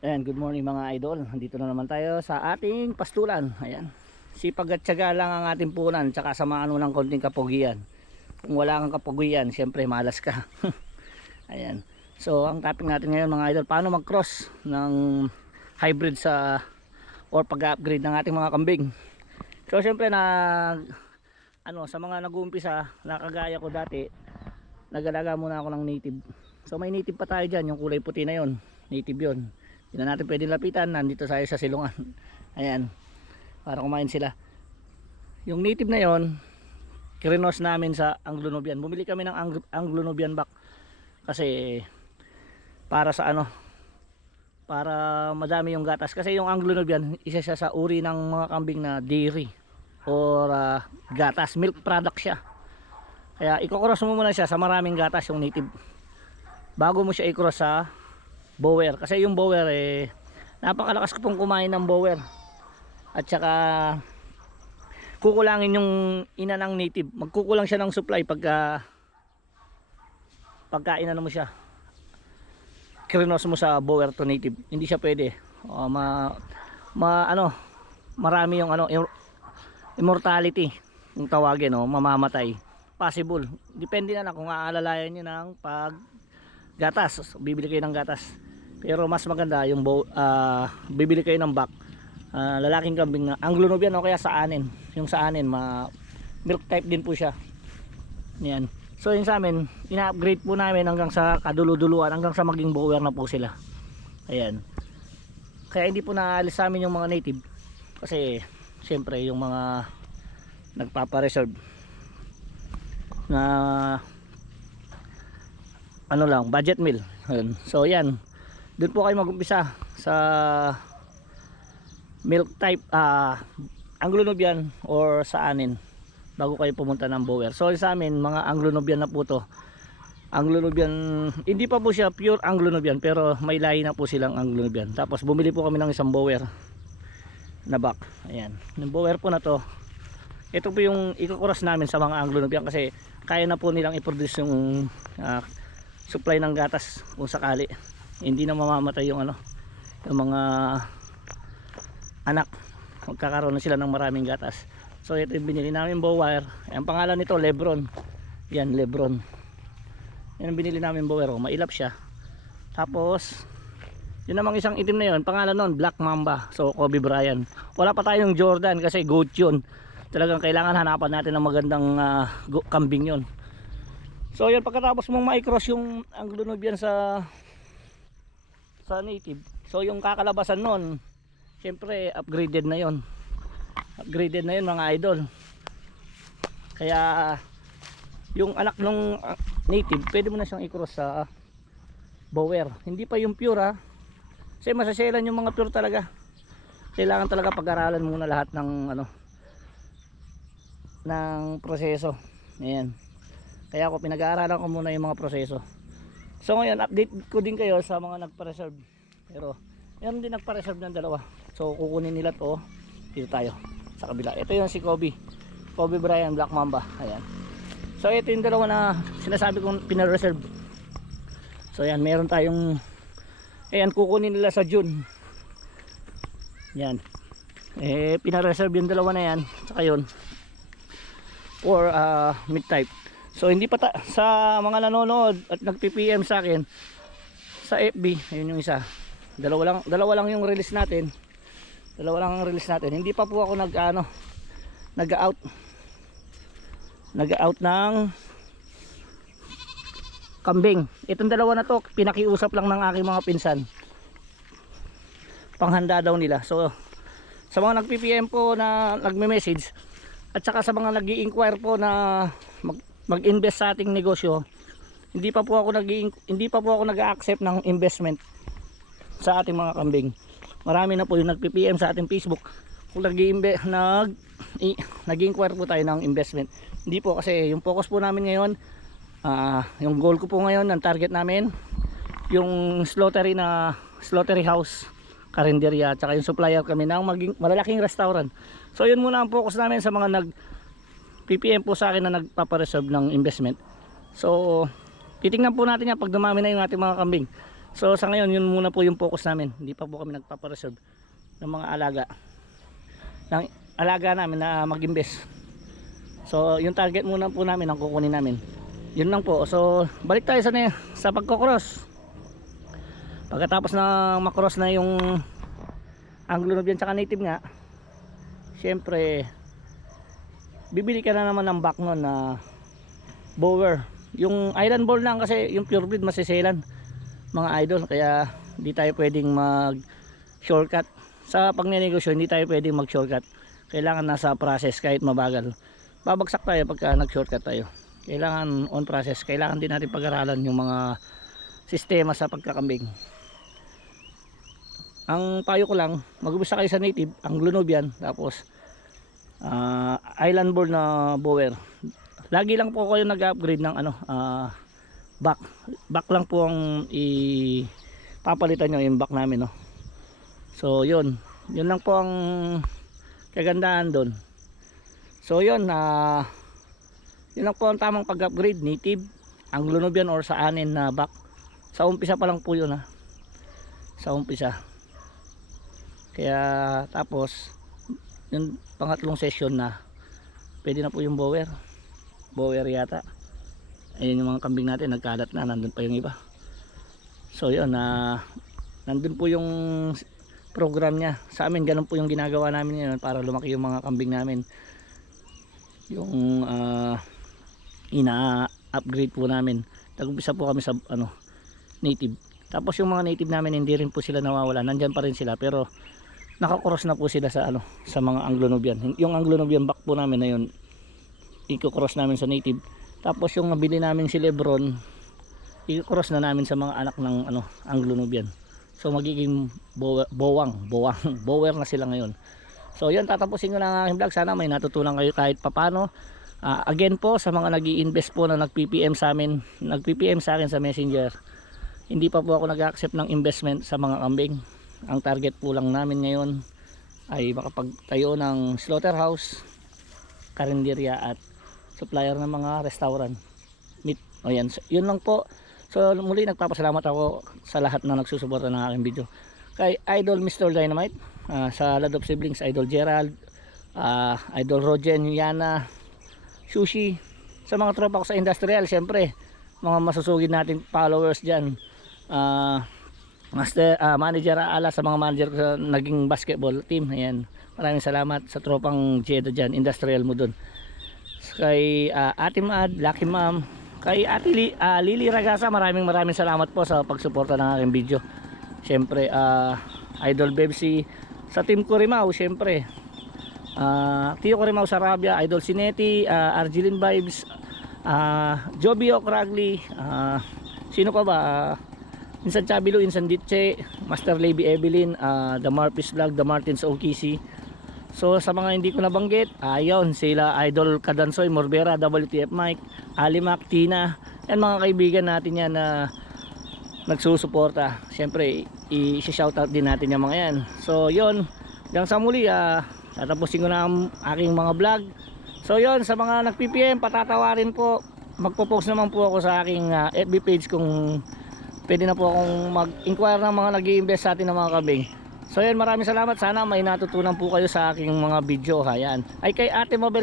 Ayan, good morning mga idol. Nandito na naman tayo sa ating pastulan. Ayan. Sipag at tiyaga lang ang ating punan, tsaka samaan mo ng konting kapugian. Kung wala kang kapugian, syempre malas ka. Ayan. So, ang topic natin ngayon mga idol, paano mag-cross ng hybrid sa or pag-upgrade ng ating mga kambing. So, syempre sa mga nag-uumpisa, nakagaya ko dati, nag-alaga muna ako ng native. So, may native pa tayo dyan, yung kulay puti na yon, native yon. Hindi na natin pwede lapitan, nandito tayo sa silungan. Ayan, para kumain sila. Yung native na yon, krinos namin sa Anglo-Nubian. Bumili kami ng Anglo-Nubian back kasi para sa para madami yung gatas. Kasi yung Anglo-Nubian, isa siya sa uri ng mga kambing na dairy or gatas, milk product siya. Kaya i-cross mo muna siya sa maraming gatas yung native bago mo siya i-cross sa Boer, kasi yung Boer napakalakas ko pong kumain ng Boer, at saka kukulangin yung ina ng native, magkukulang siya ng supply pagka inano mo siya, krinos mo sa Boer to native, hindi siya pwede. Marami yung immortality yung tawagin, mamamatay, possible, depende na lang kung aalalayan niyo ng pag gatas, bibili kayo ng gatas. Pero mas maganda yung bibili kayo ng back, lalaking kambing na Anglo-Nubian o kaya sa anin. Yung sa anin milk type din po siya. Yan. So yun sa amin, ina-upgrade po namin hanggang sa kaduluduluan, hanggang sa maging Boer na po sila. Ayan. Kaya hindi po naalis sa amin yung mga native, kasi syempre yung mga nagpapa-reserve na budget meal. Ayan. So yan, doon po kayo mag-umpisa sa milk type Anglo-Nubian or sa anin bago kayo pumunta ng Boer. So sa amin mga Anglo-Nubian na po to. Anglo-Nubian, hindi pa po siya pure Anglo-Nubian, pero may lahi na po silang Anglo-Nubian. Tapos bumili po kami ng isang Boer na back. Ayan, yung Boer po na to, ito po yung ikukuras namin sa mga Anglo-Nubian, kasi kaya na po nilang i-produce yung supply ng gatas kung sakali. Hindi na mamamatay yung mga anak, magkakaroon na sila ng maraming gatas. So ito yung binili namin Boer. Ang pangalan nito Lebron. Yan, Lebron. Yan ang binili namin Boer, mailap siya. Tapos yun namang isang itim na yun, pangalan nun Black Mamba. So Kobe Bryant. Wala pa tayong Jordan kasi goat yun. Talagang kailangan hanapan natin ng magandang kambing yun. So yun, pagkatapos mong ma-cross yung Anglo-Nubian sa native, so yung kakalabasan nun, syempre upgraded na yon, mga idol. Kaya yung anak nung native, pwede mo na siyang i-cross sa Boer. Hindi pa yung pure kasi masaselan yung mga pure talaga. Kailangan talaga pag-aralan muna lahat ng ng proseso. Ayan, kaya ako pinag-aaralan ko muna yung mga proseso. So ngayon, update ko din kayo sa mga nagpa-reserve. Pero meron din nagpa-reserve ng dalawa. So kukunin nila to. Dito tayo sa kabila. Ito yung si Kobe Bryant Black Mamba. Ayan. So ito yung dalawa na sinasabi kong pina-reserve. So ayan, meron tayong, ayan, kukunin nila sa June. Yan. Pina-reserve yung dalawa na yan. Saka yun for mid type. So hindi pa sa mga nanonood at nag-PPM sa akin sa FB, ayun yung isa. Dalawa lang yung release natin. Hindi pa po ako nag-out ng kambing. Itong dalawa na to, pinakiusap lang ng aking mga pinsan. Panghanda daw nila. So sa mga nag-PPM po na nagme-message, at saka sa mga nag-i-inquire po na mag-invest sa ating negosyo, hindi pa po ako nag-a-accept ng investment sa ating mga kambing. Marami na po yung nag-PPM sa ating Facebook kung nag-inquire po tayo ng investment. Hindi po, kasi yung focus po namin ngayon, yung goal ko po ngayon, ang target namin, yung slaughtery house, karinderya, at saka yung supplier kami ng malalaking restaurant. So yun muna ang focus namin sa mga PPM po sa akin na nagpapareserve ng investment. So titingnan po natin yan pag dumami na yung ating mga kambing. So sa ngayon yun muna po yung focus namin, hindi pa po kami nagpapareserve ng mga alaga namin na mag-invest. So yung target muna po namin ang kukunin namin, yun lang po. So balik tayo sa pagkocross. Pagkatapos na makross na yung Anglo-Nubian tsaka native nga, syempre bibili ka na naman ng back nun na bower. Yung island ball lang kasi yung pure breed masiselan mga idol, kaya hindi tayo pwedeng mag shortcut sa pagnenegosyo. Hindi tayo pwedeng mag shortcut, kailangan nasa process. Kahit mabagal, babagsak tayo pagka nag shortcut tayo. Kailangan on process, kailangan din natin pag-aralan yung mga sistema sa pagkakambing. Ang payo ko lang, mag-umpisa kayo sa native Anglo-Nubian, tapos island ball na bower. Lagi lang po kayo nag-upgrade ng back lang po ang papalitan nyo, yung back namin, no? So yun lang po ang kagandahan doon. So yun lang po ang tamang pag-upgrade, native Anglo-Nubian or sa anin na back. Sa umpisa pa lang po yun, sa umpisa. Kaya tapos yung pangatlong session na pwede na po yung bower yata. Ayun yung mga kambing natin, nagkalat na, nandun pa yung iba. So yun, nandun po yung program niya sa amin. Ganun po yung ginagawa namin yun para lumaki yung mga kambing namin. Yung ina-upgrade po namin. Nag-umpisa po kami sa native. Tapos yung mga native namin, hindi rin po sila nawawala, nandyan pa rin sila, pero nakakross na po sila sa mga Anglo-Nubian. Yung Anglo-Nubian back po namin na yun, i-cross namin sa native. Tapos yung nabili namin si Lebron, i-cross na namin sa mga anak ng Anglo-Nubian. So magiging bower na sila ngayon. So yun, tatapusin ko na ang aking vlog. Sana may natutunan kayo kahit papano. Again po, sa mga nag-i-invest po na nag-PPM sa amin, nag-PPM sa akin sa Messenger, hindi pa po ako nag-accept ng investment sa mga kambing. Ang target po lang namin ngayon ay makapagtayo ng slaughterhouse, karinderya at supplier ng mga restaurant meat. O yan, so, yun lang po. So muli nagpapasalamat ako sa lahat na nagsusuporta ng aking video. Kay Idol Mr. Dynamite, sa Lad of Siblings, Idol Gerald, Idol Rogen, Yana, Sushi, sa mga tropa ko sa industrial, syempre mga masusugid nating followers dyan, manager Ala, sa mga manager ko sa naging basketball team. Ayan, maraming salamat sa tropang Jedo dyan, industrial mo dun. Kay Ate Mad, Lucky Ma'am, kay Ate Lily Ragasa, maraming salamat po sa pagsuporta ng aking video. Syempre Idol Bebsi, sa team ko Rimao, syempre Tio ko Rimao sa Rabia, Idol Sineti, Argilin Vibes, Jobio Cragli, sino pa ba, Insan Chabilo, Insan Ditche, Master Lady Evelyn, The Marpis Vlog, The Martins OKC. So sa mga hindi ko nabanggit, ayun, sila Idol Kadansoy, Morbera, WTF Mike, Alimac, Tina, yan mga kaibigan natin yan na nagsusuporta. Siyempre i-shoutout din natin yung mga yan. So yun, hanggang sa muli, tatapusin ko na ang aking mga vlog. So yun, sa mga nag-PPM, patatawarin po, magpo-post naman po ako sa aking FB page kung pwede na po akong mag-inquire ng mga nag-i-invest sa atin ng mga kambing. So yan, maraming salamat. Sana may natutunan po kayo sa aking mga video. Ayan, ay kay Ate Mabel